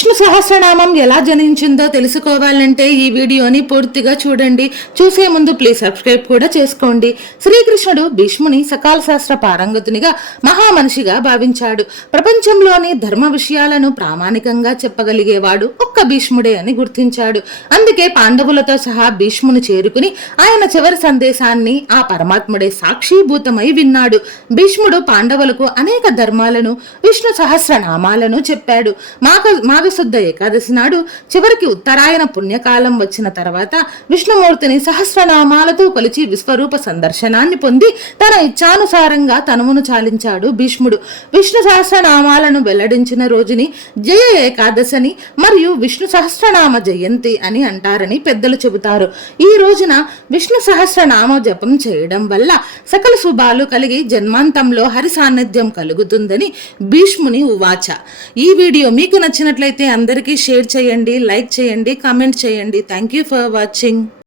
విష్ణు సహస్రనామం ఎలా జనించిందో తెలుసుకోవాలంటే ఈ వీడియోని పూర్తిగా చూడండి. చూసే ముందు ప్లీజ్ సబ్స్క్రైబ్ కూడా చేసుకోండి. శ్రీకృష్ణుడు భీష్ముని సకాల శాస్త్ర పారంగతునిగా మహామనిషిగా భావించాడు. ప్రపంచంలోని ధర్మ విషయాలను ప్రామాణికంగా చెప్పగలిగేవాడు ఒక్క భీష్ముడే అని గుర్తించాడు. అందుకే పాండవులతో సహా భీష్ముని చేరుకుని ఆయన చివరి సందేశాన్ని ఆ పరమాత్ముడే సాక్షిభూతమై విన్నాడు. భీష్ముడు పాండవులకు అనేక ధర్మాలను విష్ణు సహస్రనామాలను చెప్పాడు. మాఘ శుద్ధ ఏకాదశి నాడు చివరికి ఉత్తరాయణ పుణ్యకాలం వచ్చిన తర్వాత విష్ణుమూర్తిని సహస్రనామాలతో కొలిచి విశ్వరూప సందర్శనాన్ని పొంది తన ఇచ్ఛానుసారంగా తనువును చాలించాడు భీష్ముడు. విష్ణు సహస్రనామాలను వెల్లడించిన రోజుని జయ ఏకాదశిని మరియు విష్ణు సహస్రనామ జయంతి అని అంటారని పెద్దలు చెబుతారు. ఈ రోజున విష్ణు సహస్రనామ జపం చేయడం వల్ల సకల శుభాలు కలిగి జన్మాంతంలో హరి సాన్నిధ్యం కలుగుతుందని భీష్ముని ఉవాచ. ఈ వీడియో మీకు నచ్చినట్లయితే అందరికీ షేర్ చేయండి లైక్ చేయండి కామెంట్ చేయండి. Thank you for watching